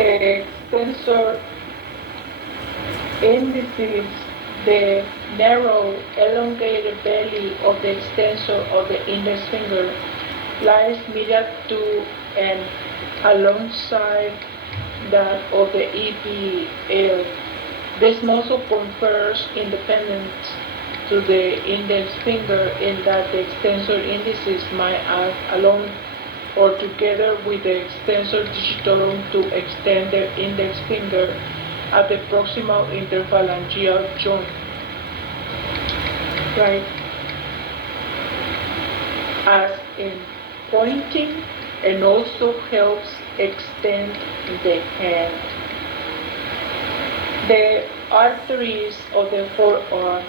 The extensor indices, the narrow, elongated belly of the extensor of the index finger lies medial to and alongside that of the EPL. This muscle confers independence to the index finger in that the extensor indices might act alone or together with the extensor digitorum to extend the index finger at the proximal interphalangeal joint. Right? As in pointing, and also helps extend the hand. The arteries of the forearm.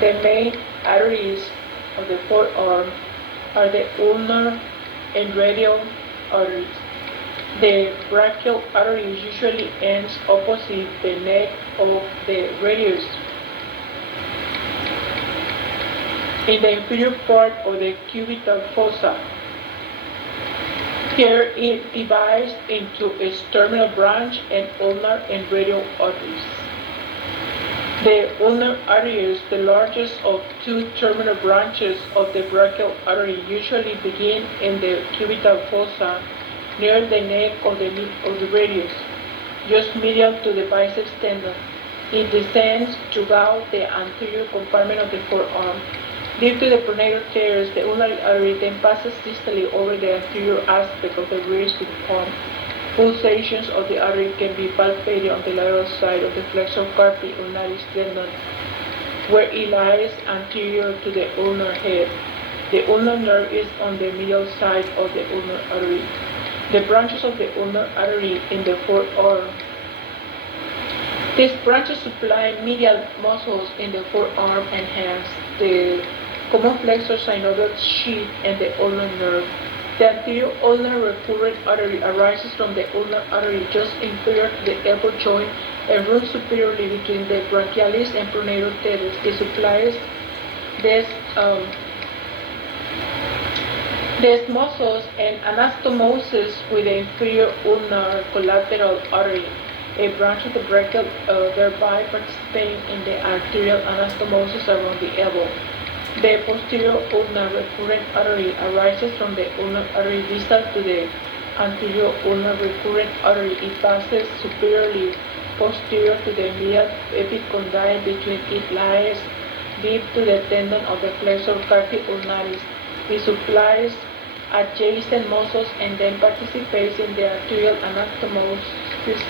The main arteries of the forearm are the ulnar and radial arteries. The brachial artery usually ends opposite the neck of the radius. In the inferior part of the cubital fossa. Here it divides into its terminal branch and ulnar and radial arteries. The ulnar arteries, the largest of two terminal branches of the brachial artery, usually begin in the cubital fossa near the neck of the radius, just medial to the biceps tendon. It descends throughout the anterior compartment of the forearm. Deep to the pronator teres, the ulnar artery then passes distally over the anterior aspect of the wrist to the palm. Pulsations of the artery can be palpated on the lateral side of the flexor carpi ulnaris tendon, where it lies anterior to the ulnar head. The ulnar nerve is on the medial side of the ulnar artery. The branches of the ulnar artery in the forearm. These branches supply medial muscles in the forearm and hands, the common flexor synovial sheath, and the ulnar nerve. The anterior ulnar recurrent artery arises from the ulnar artery just inferior to the elbow joint and runs superiorly between the brachialis and pronator teres. It supplies these muscles and anastomosis with the inferior ulnar collateral artery, a branch of the brachial, thereby participating in the arterial anastomosis around the elbow. The posterior ulnar recurrent artery arises from the ulnar artery distal to the anterior ulnar recurrent artery. It passes superiorly posterior to the medial epicondyle between it lies deep to the tendon of the flexor carpi ulnaris. It supplies adjacent muscles and then participates in the arterial anastomosis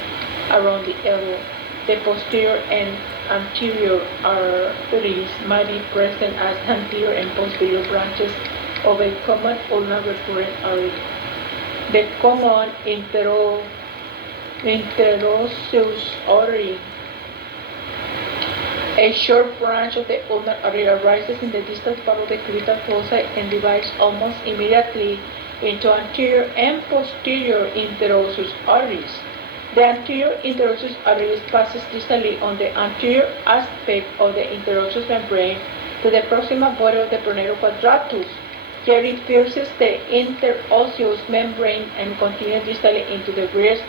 around the elbow. The posterior and anterior arteries might be present as anterior and posterior branches of a common ulnar recurrent artery. The common interosseous artery, a short branch of the ulnar artery, arises in the distal part of the cubital fossa and divides almost immediately into anterior and posterior interosseous arteries. The anterior interosseous artery passes distally on the anterior aspect of the interosseous membrane to the proximal body of the pronator quadratus. Here it pierces the interosseous membrane and continues distally into the wrist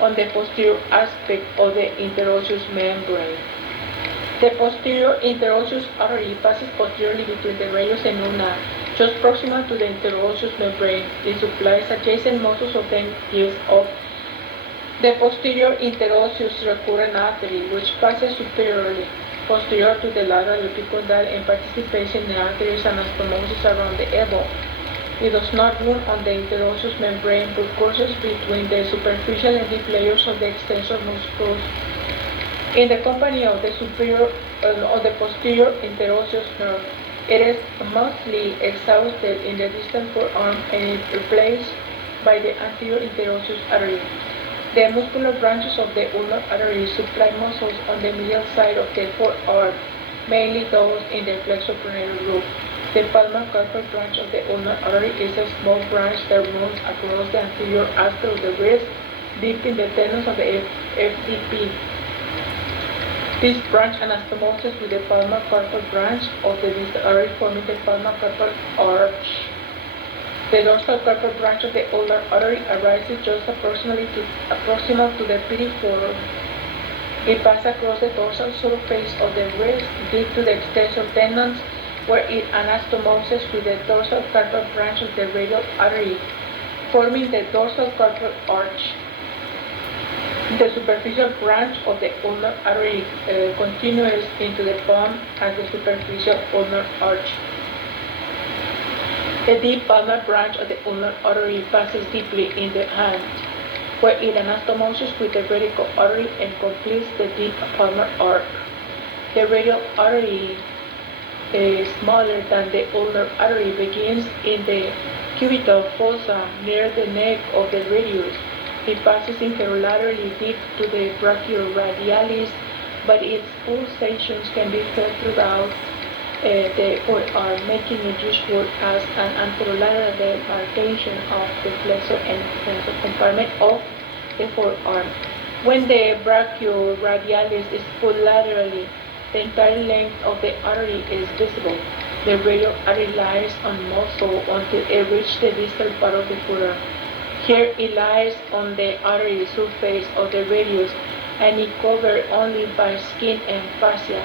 on the posterior aspect of the interosseous membrane. The posterior interosseous artery passes posteriorly between the radius and ulna, just proximal to the interosseous membrane. It supplies adjacent muscles of the use of the posterior interosseous recurrent artery, which passes superiorly posterior to the lateral epicondyle and participates in the artery's anastomosis around the elbow. It does not run on the interosseous membrane, but courses between the superficial and deep layers of the extensor muscles in the company of the posterior interosseous nerve. It is mostly exhausted in the distal forearm and is replaced by the anterior interosseous artery. The muscular branches of the ulnar artery supply muscles on the medial side of the forearm, mainly those in the flexor pronator group. The palmar carpal branch of the ulnar artery is a small branch that runs across the anterior aspect of the wrist, deep in the tendons of the FDP. This branch anastomoses with the palmar carpal branch of the distal artery, forming the palmar carpal arch. The dorsal carpal branch of the ulnar artery arises just proximal to the piriform. It passes across the dorsal surface of the wrist deep to the extensor tendons, where it anastomoses with the dorsal carpal branch of the radial artery, forming the dorsal carpal arch. The superficial branch of the ulnar artery continues into the palm as the superficial ulnar arch. The deep palmar branch of the ulnar artery passes deeply in the hand, where it anastomoses with the radial artery and completes the deep palmar arc. The radial artery, smaller than the ulnar artery, begins in the cubital fossa near the neck of the radius. It passes inferolaterally deep to the brachioradialis, but its pulsations can be felt throughout the forearm, making it useful as an anterolateral demarcation of the flexor and extensor compartment of the forearm. When the brachioradialis is pulled laterally, the entire length of the artery is visible. The radial artery lies on muscle until it reaches the distal part of the forearm. Here it lies on the artery surface of the radius and is covered only by skin and fascia.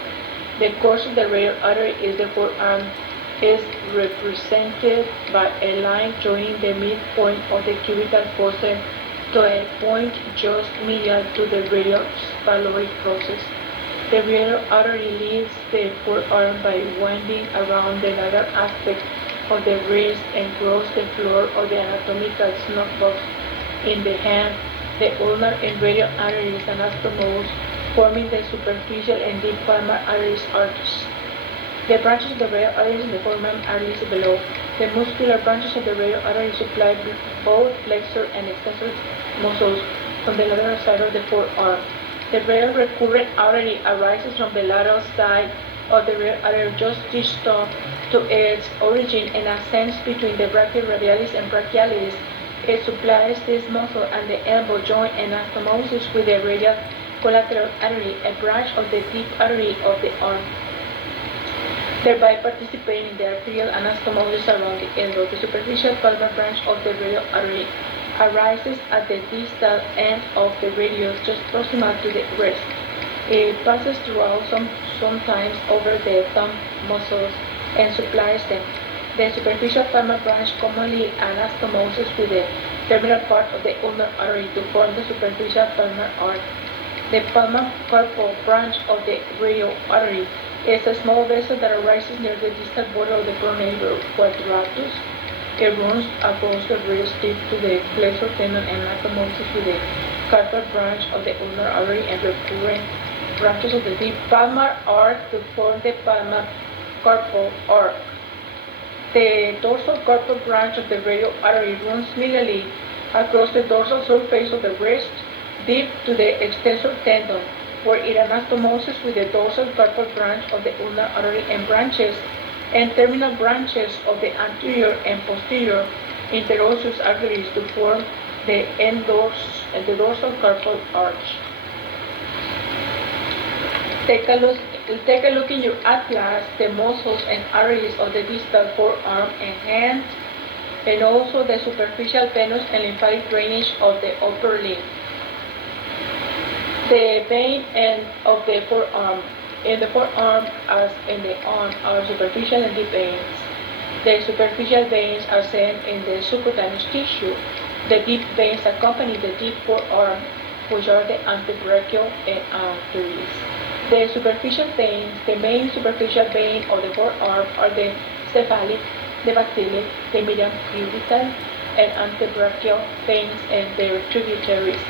The course of the radial artery is the forearm is represented by a line joining the midpoint of the cubital fossa to a point just medial to the radial spaloid process. The radial artery leaves the forearm by winding around the lateral aspect of the wrist and crosses the floor of the anatomical snug box in the hand. The ulnar and radial arteries anastomose, forming the superficial and deep palmar arteries arches. The branches of the radial arteries in the forearm are listed below. The muscular branches of the radial artery supply both flexor and extensor muscles from the lateral side of the forearm. The radial recurrent artery arises from the lateral side of the radial artery just distal to its origin and ascends between the brachioradialis and brachialis. It supplies this muscle and the elbow joint and anastomoses with the radial collateral artery, a branch of the deep artery of the arm, thereby participating in the arterial anastomosis around the elbow. The superficial palmar branch of the radial artery arises at the distal end of the radius, just proximal to the wrist. It passes throughout sometimes over the thumb muscles and supplies them. The superficial palmar branch commonly anastomoses with the terminal part of the ulnar artery to form the superficial palmar arch. The palmar carpal branch of the radial artery is a small vessel that arises near the distal border of the pronator quadratus. It runs across the wrist deep to the flexor tendon and anastomoses with the carpal branch of the ulnar artery and recurrent branches of the deep palmar arc to form the palmar carpal arc. The dorsal carpal branch of the radial artery runs medially across the dorsal surface of the wrist deep to the extensor tendon, where it anastomoses with the dorsal carpal branch of the ulnar artery and branches and terminal branches of the anterior and posterior interosseous arteries to form the dorsal carpal arch. Take a look in your atlas, the muscles and arteries of the distal forearm and hand, and also the superficial venous and lymphatic drainage of the upper limb. The vein end of the forearm. In the forearm, as in the arm, are superficial and deep veins. The superficial veins are sent in the subcutaneous tissue. The deep veins accompany the deep forearm, which are the antebrachial and arteries. The superficial veins, the main superficial vein of the forearm are the cephalic, the bacillic, the median cubital, and antebrachial veins and their tributaries.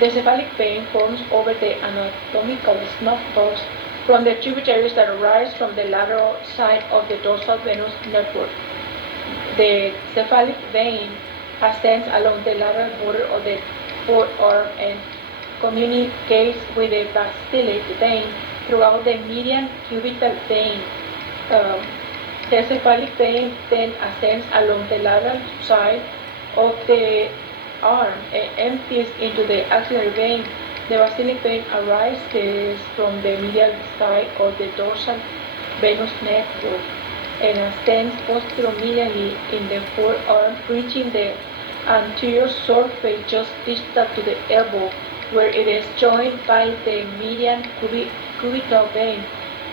The cephalic vein forms over the anatomical snuff box from the tributaries that arise from the lateral side of the dorsal venous network. The cephalic vein ascends along the lateral border of the forearm and communicates with the bacillic vein throughout the median cubital vein. The cephalic vein then ascends along the lateral side of the arm and empties into the axillary vein. The bacillic vein arises from the medial side of the dorsal venous network and ascends posteriorly in the forearm, reaching the anterior surface just distal to the elbow, where it is joined by the median cubital vein.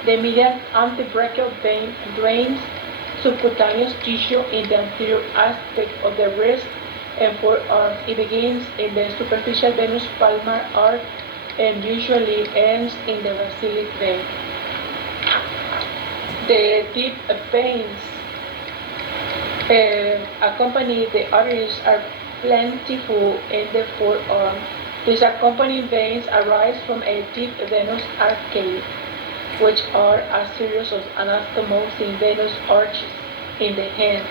The median antebrachial vein drains subcutaneous tissue in the anterior aspect of the wrist and forearm. It begins in the superficial venous palmar arc and usually ends in the basilic vein. The deep veins accompany the arteries are plentiful in the forearm. These accompanying veins arise from a deep venous arcade, which are a series of anastomosing venous arches in the hands.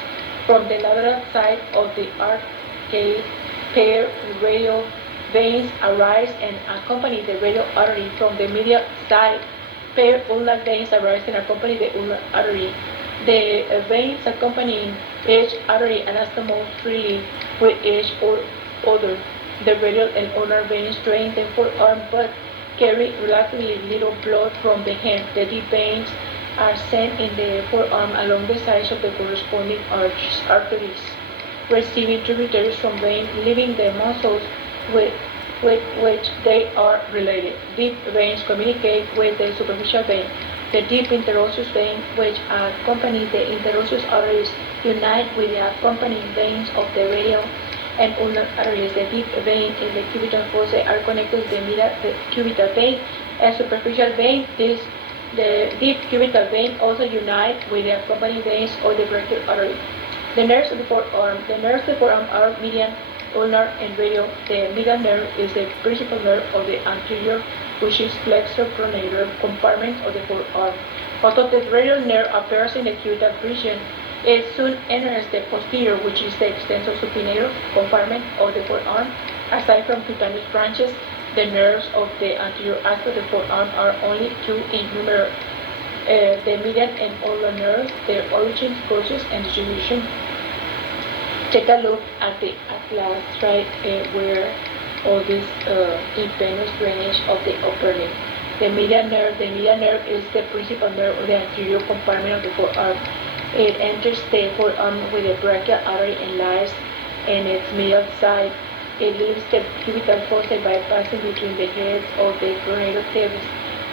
From the lateral side of the arcade, pair radial veins arise and accompany the radial artery. From the medial side, pair ulnar veins arise and accompany the ulnar artery. The veins accompanying each artery anastomose freely with each other. The radial and ulnar veins drain the forearm but carry relatively little blood from the hand. The deep veins are sent in the forearm along the sides of the corresponding arteries, receiving tributaries from veins, leaving the muscles with which they are related. Deep veins communicate with the superficial vein. The deep interosseous vein, which accompany the interosseous arteries, unite with the accompanying veins of the radial and ulnar arteries. The deep vein in the cubital fossa are connected to the medial cubital vein and superficial vein. The deep cubital vein also unite with the accompanying veins of the brachial artery. The nerves of the forearm. The nerves of the forearm are median, ulnar, and radial. The medial nerve is the principal nerve of the anterior, which is flexor pronator compartment of the forearm. Although the radial nerve appears in the cubital region, it soon enters the posterior, which is the extensor supinator compartment of the forearm. Aside from cutaneous branches, the nerves of the anterior aspect of the forearm are only two in number. The median and ulnar nerves, their origin, process, and distribution. Take a look at the atlas, right, where all this deep venous drainage of the upper limb. The median nerve is the principal nerve of the anterior compartment of the forearm. It enters the forearm with the brachial artery and lies in its medial side. It leaves the cubital fossa by passing between the heads of the pronator pelvis,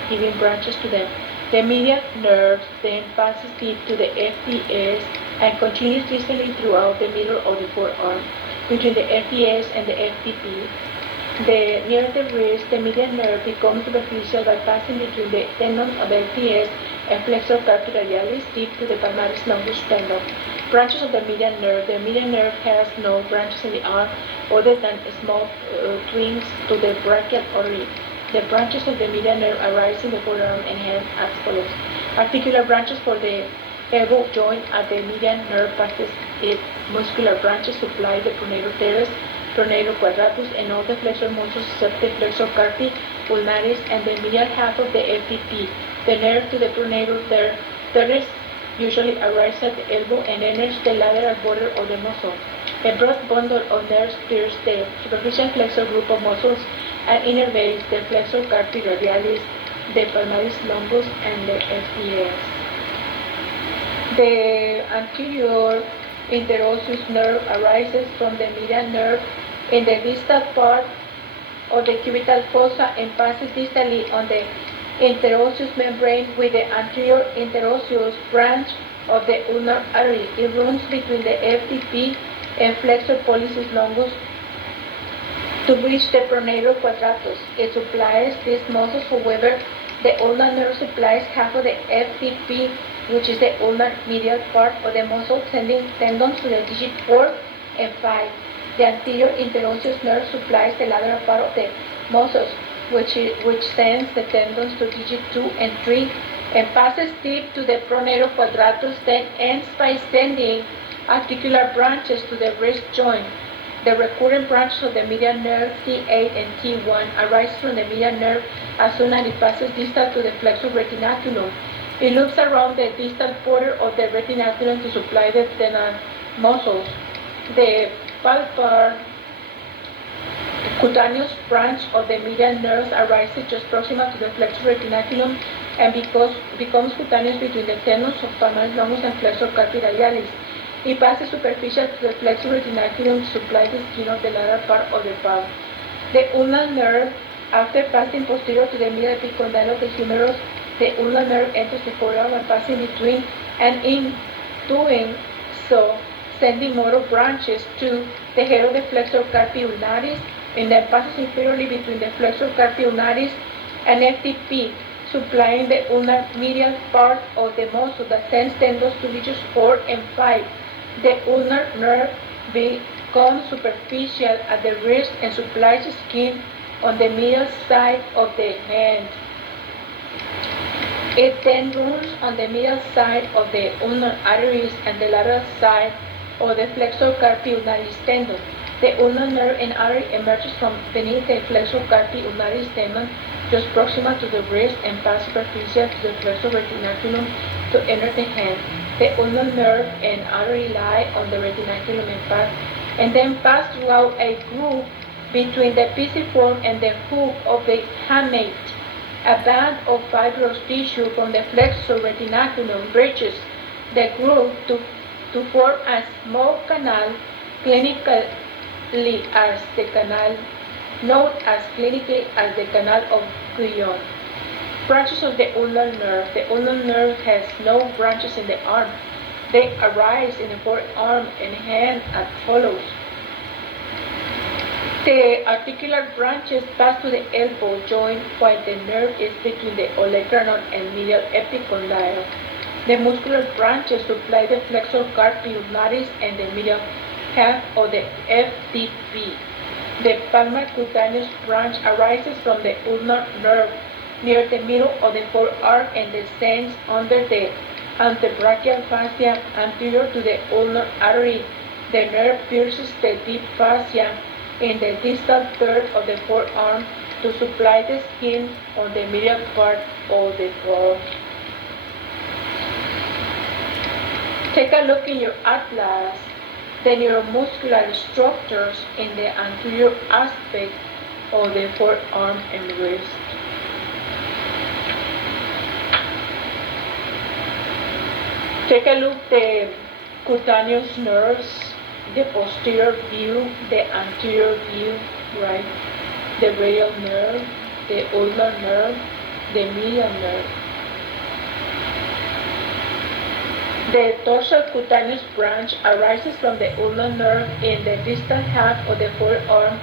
giving branches to them. The medial nerve then passes deep to the FDS and continues distantly throughout the middle of the forearm. Between the FDS and the FDP, near the wrist, the medial nerve becomes superficial by passing between the tendons of the FDS and flexor carpi radialis deep to the palmaris longus tendon. Branches of the medial nerve. The medial nerve has no branches in the arm other than small twins to the brachial artery. The branches of the medial nerve arise in the forearm and hand as follows. Articular branches for the elbow joint at the median nerve passes its muscular branches supply the pronator teres, pronator quadratus, and all the flexor muscles except the flexor carpi ulnaris and the medial half of the FDP. The nerve to the pronator teres usually arrives at the elbow and enters the lateral border of the muscle. A broad bundle of nerves clears the superficial flexor group of muscles and innervates the flexor carpi radialis, the palmaris longus, and the FDS. The anterior interosseous nerve arises from the median nerve in the distal part of the cubital fossa and passes distally on the interosseous membrane with the anterior interosseous branch of the ulnar artery. It runs between the FDP and flexor pollicis longus to reach the pronator quadratus. It supplies these muscles. However, the ulnar nerve supplies half of the FDP, which is the ulnar medial part of the muscle, sending tendons to the digit 4 and 5. The anterior interosseous nerve supplies the lateral part of the muscles, which sends the tendons to digit 2 and 3 and passes deep to the pronator quadratus, then ends by sending articular branches to the wrist joint. The recurrent branches of the median nerve T8 and T1 arise from the median nerve as soon as it passes distal to the flexor retinaculum. It loops around the distal border of the retinaculum to supply the tendon muscles. The palpar cutaneous branch of the median nerves arises just proximal to the flexor retinaculum and becomes cutaneous between the tendons of palmaris longus and flexor carpi radialis. It passes superficial to the flexor retinaculum to supply the skin of the lateral part of the palm. The ulnar nerve, after passing posterior to the medial epicondyle of the humerus, the ulnar nerve enters the forearm and passing between, and in doing so, sending motor branches to the head of the flexor carpi ulnaris, and then passes inferiorly between the flexor carpi ulnaris and FTP, supplying the ulnar medial part of the muscle that sends tendons to regions 4 and 5. The ulnar nerve becomes superficial at the wrist and supplies skin on the medial side of the hand. It then runs on the medial side of the ulnar arteries and the lateral side of the flexor carpi ulnaris tendon. The ulnar nerve and artery emerges from beneath the flexor carpi ulnaris tendon just proximal to the wrist and pass superficial to the flexor retinaculum to enter the hand. The ulnar nerve and artery lie on the retinaculum and then pass throughout a groove between the pisiform and the hook of the hamate. A band of fibrous tissue from the flexor retinaculum bridges the groove to form a small canal clinically as the canal known as clinically as the canal of Guyon. Branches of the ulnar nerve. The ulnar nerve has no branches in the arm. They arise in the forearm and hand as follows. The articular branches pass to the elbow joint while the nerve is between the olecranon and medial epicondyle. The muscular branches supply the flexor carpi ulnaris and the medial half of the FTP. The palmar cutaneous branch arises from the ulnar nerve near the middle of the forearm and descends under the antebrachial fascia anterior to the ulnar artery. The nerve pierces the deep fascia in the distal third of the forearm to supply the skin on the medial part of the palm. Take a look in your atlas, the neuromuscular structures in the anterior aspect of the forearm and wrist. Take a look at the cutaneous nerves, the posterior view, the anterior view, right? The radial nerve, the ulnar nerve, the medial nerve. The dorsal cutaneous branch arises from the ulnar nerve in the distal half of the forearm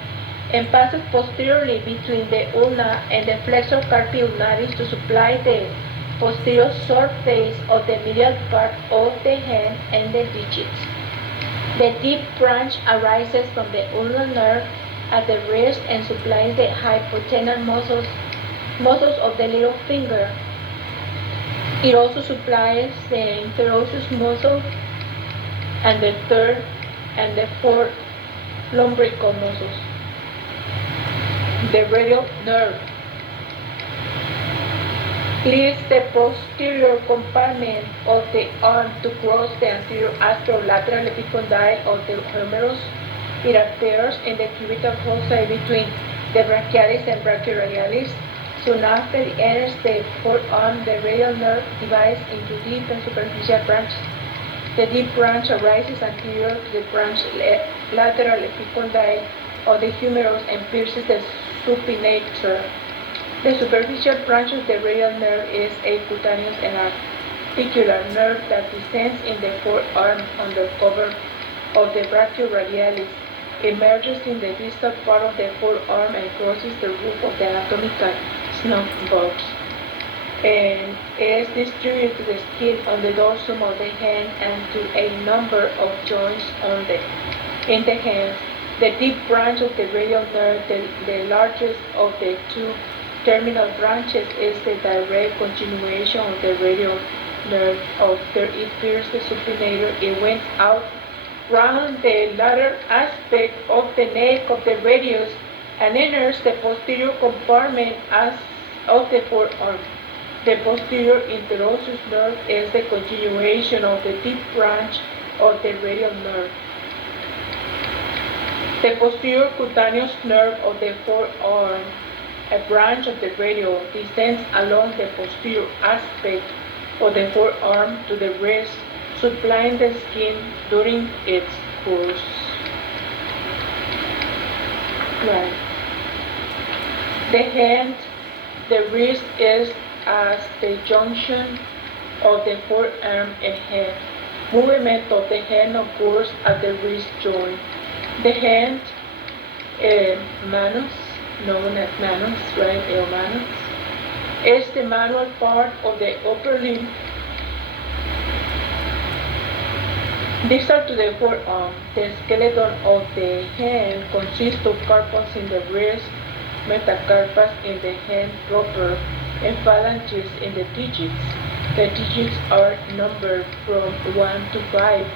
and passes posteriorly between the ulna and the flexor carpi ulnaris to supply the posterior surface of the medial part of the hand and the digits. The deep branch arises from the ulnar nerve at the wrist and supplies the hypotendal muscles of the little finger. It also supplies the interosseous muscle and the third and the fourth lumbrical muscles. The radial nerve leads the posterior compartment of the arm to cross the anterior asterolateral epicondyle of the humerus. It appears in the cubital fossa between the brachialis and brachioradialis. Soon after it enters the forearm, the radial nerve divides into deep and superficial branches. The deep branch arises anterior to the branch lateral epicondyle of the humerus and pierces the supinator. The superficial branch of the radial nerve is a cutaneous and articular nerve that descends in the forearm under cover of the brachioradialis, emerges in the distal part of the forearm and crosses the roof of the anatomical snuff box, and is distributed to the skin on the dorsum of the hand and to a number of joints in the hands. The deep branch of the radial nerve, the largest of the two terminal branches, is the direct continuation of the radial nerve. After it pierces the supinator, it went out round the lateral aspect of the neck of the radius and enters the posterior compartment of the forearm. The posterior interosseous nerve is the continuation of the deep branch of the radial nerve. The posterior cutaneous nerve of the forearm A branch of the radial descends along the posterior aspect of the forearm to the wrist, supplying the skin during its course. Right. The hand, the wrist is as the junction of the forearm and hand. Movement of the hand occurs at the wrist joint. The hand, manus, known as manus, right, el manus, is the manual part of the upper limb. Distal to the forearm, the skeleton of the hand consists of carpals in the wrist, metacarpals in the hand proper, and phalanges in the digits. The digits are numbered from 1 to 5,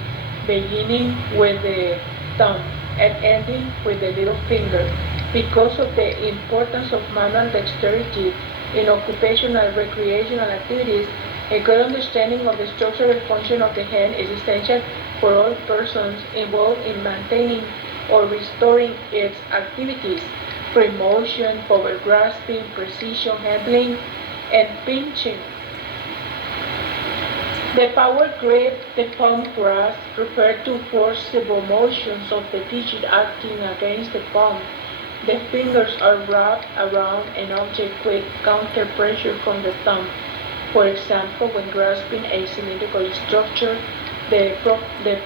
beginning with the thumb and ending with the little finger. Because of the importance of manual dexterity in occupational recreational activities, a good understanding of the structural function of the hand is essential for all persons involved in maintaining or restoring its activities: free motion, power grasping, precision handling, and pinching. The power grip, the palm grasp, refer to forcible motions of the digit acting against the palm. The fingers are wrapped around an object with counter pressure from the thumb. For example, when grasping a cylindrical structure, the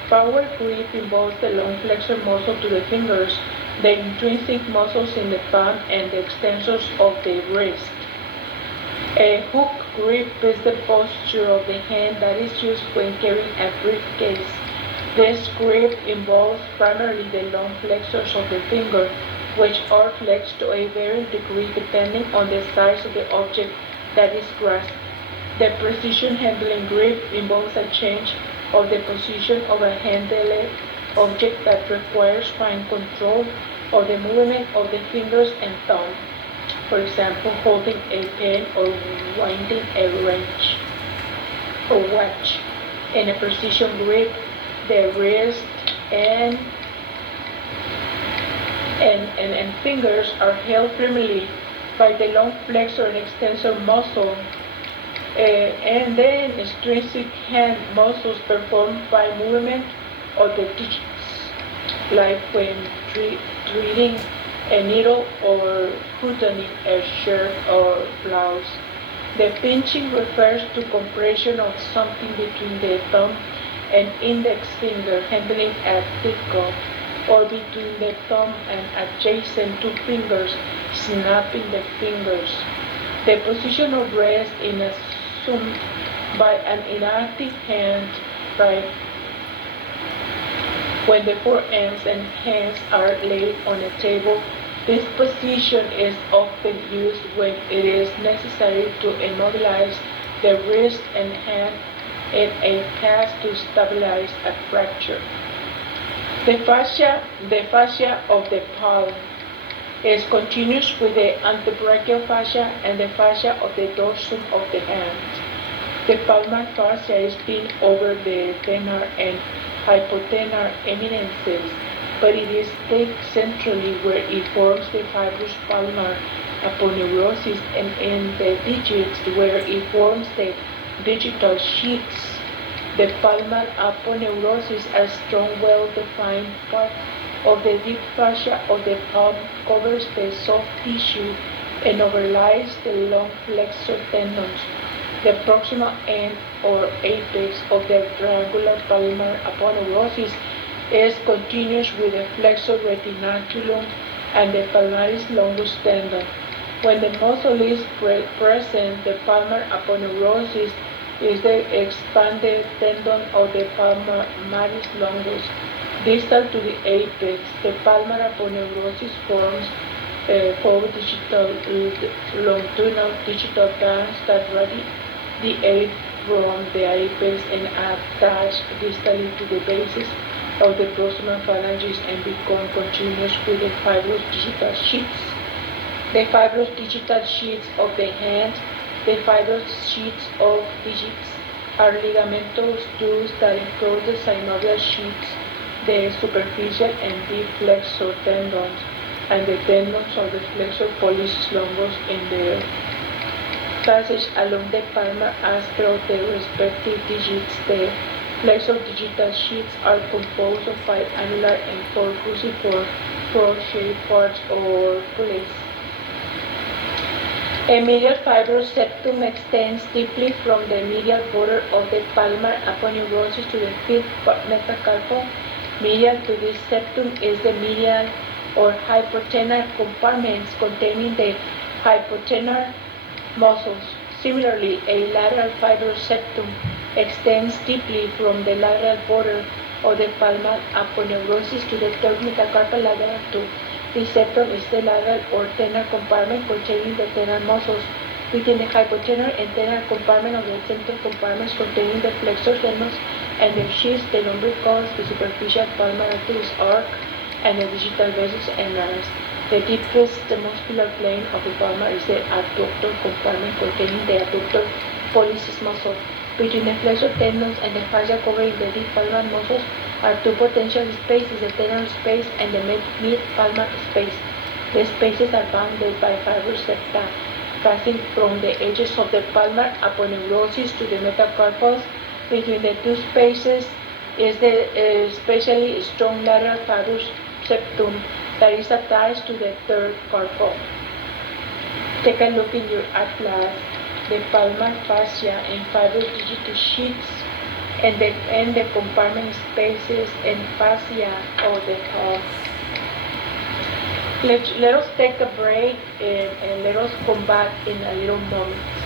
power grip involves the long flexor muscle to the fingers, the intrinsic muscles in the palm, and the extensors of the wrist. A hook grip is the posture of the hand that is used when carrying a briefcase. This grip involves primarily the long flexors of the finger, which are flexed to a varying degree depending on the size of the object that is grasped. The precision handling grip involves a change of the position of a handled object that requires fine control of the movement of the fingers and thumb. For example, holding a pen or winding a wrench or watch. In a precision grip, the wrist and fingers are held firmly by the long flexor and extensor muscle, and then extrinsic hand muscles performed by movement of the digits, like when threading a needle or buttoning a shirt or blouse. The pinching refers to compression of something between the thumb and index finger, handling a teacup, or between the thumb and adjacent two fingers, snapping the fingers. The position of rest is assumed by an inactive hand, right? When the forearms and hands are laid on a table, this position is often used when it is necessary to immobilize the wrist and hand in a cast to stabilize a fracture. The fascia of the palm is continuous with the antebrachial fascia and the fascia of the dorsum of the hand. The palmar fascia is thin over the thenar and hypothenar eminences, but it is thick centrally where it forms the fibrous palmar aponeurosis, and in the digits where it forms the digital sheaths. The palmar aponeurosis, a strong, well-defined part of the deep fascia of the palm, covers the soft tissue and overlies the long flexor tendons. The proximal end or apex of the triangular palmar aponeurosis is continuous with the flexor retinaculum and the palmaris longus tendon. When the muscle is present, the palmar aponeurosis is the expanded tendon of the palmaris longus. Distal to the apex, the palmar aponeurosis forms four longitudinal digital bands that radiate from the apex and attach distally to the bases of the proximal phalanges and become continuous with the fibrous digital sheaths. The fibrous digital sheaths of the hand, the fibrous sheaths of digits, are ligamentous tubes that enclose the synovial sheaths, the superficial and deep flexor tendons. and the tendons of the flexor pollicis longus in the passage along the palmar aspect of the respective digits. The flexor digital sheets are composed of 5 annular and 4 cruciform cross-shaped parts or plates. A medial fibrous septum extends deeply from the medial border of the palmar aponeurosis to the fifth metacarpal. Medial to this septum is the medial or hypotenar compartments containing the hypotenar muscles. Similarly, a lateral fibrous septum extends deeply from the lateral border of the palmar aponeurosis to the third metacarpal lateral to this septum is the lateral or tenar compartment containing the tenar muscles. Within the hypotenar and tenar compartment of the central compartments containing the flexor tendons and their sheaths, the lumbricals, the superficial palmar arteries arc, and the digital vessels and nerves. The deepest muscular plane of the palmar is the adductor compartment containing the adductor pollicis muscle. Between the flexor tendons and the fascia covering the deep palmar muscles are two potential spaces, the tenar space and the mid-palmar space. The spaces are bounded by fibrous septa passing from the edges of the palmar aponeurosis to the metacarpals. Between the two spaces is the especially strong lateral fibrous septum that is attached to the third carpal. Take a look in your atlas, the palmar fascia and fibrous digital sheets and the compartment spaces and fascia of the palm. Let us take a break and let us come back in a little moment.